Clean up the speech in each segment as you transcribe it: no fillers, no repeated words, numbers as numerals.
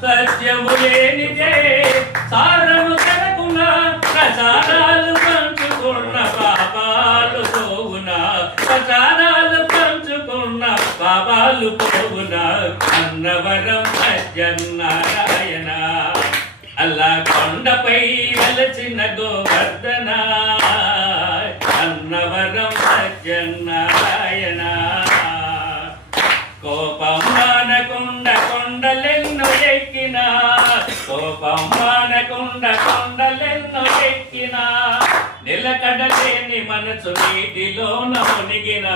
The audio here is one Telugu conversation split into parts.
సత్యము లేనిదే సారము కరగున ప్రచారాలు పంచుకున్న పాపాలు పోవునా ప్రచారాలు పంచుకున్న పాపాలు పోవునా అన్నవరం సత్యనారాయణ అల్లా కొండపై వెలచిన గోవర్ధన అన్నవరం సత్యనారాయణ కోపం మానకుండా కొండలెన్నో ఎక్కినా కోపం మానకుండా కొండలెన్నో ఎక్కినా నిలకడలేని మనసు నీటిలోన మునిగిన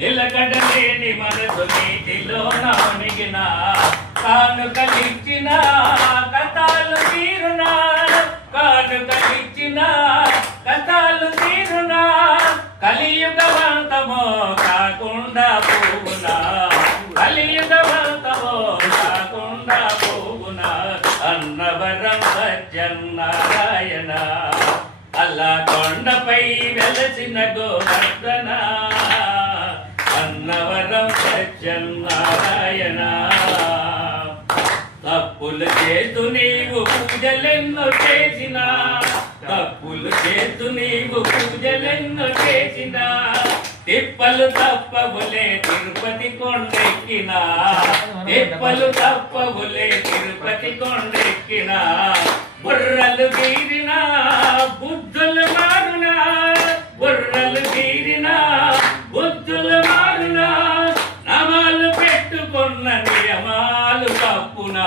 నిలకడలేని మనసు నీటిలోన మునిగిన కానుకలిచ్చిన కథలు తీరునా కానుకలిచ్చిన కథలు తీరునా కలియుగవంతమో కాకుండా పోవునా కలియుగవంతమో కాకుండా పోవునా అన్నవరం సత్యనారాయణ అల్లా కొండపై వెలసిన గోవర్ధన అన్నవరం సత్యనారాయణ తప్పులు చేతు నీవు పూజలెన్నో చేసినా తప్పులు చేతు నీవు పూజలెన్నో చేసినా తిప్పలు తప్పవులే తిరుపతి కొండెక్కినా తిప్పలు తప్పవులే తిరుపతి కొండెక్కినా బుర్రలు తీరినా బుద్ధులు మారునా బుర్రలు తీరినా బుద్ధులు మారునా నమాలు పెట్టుకున్న నియమాలు తప్పునా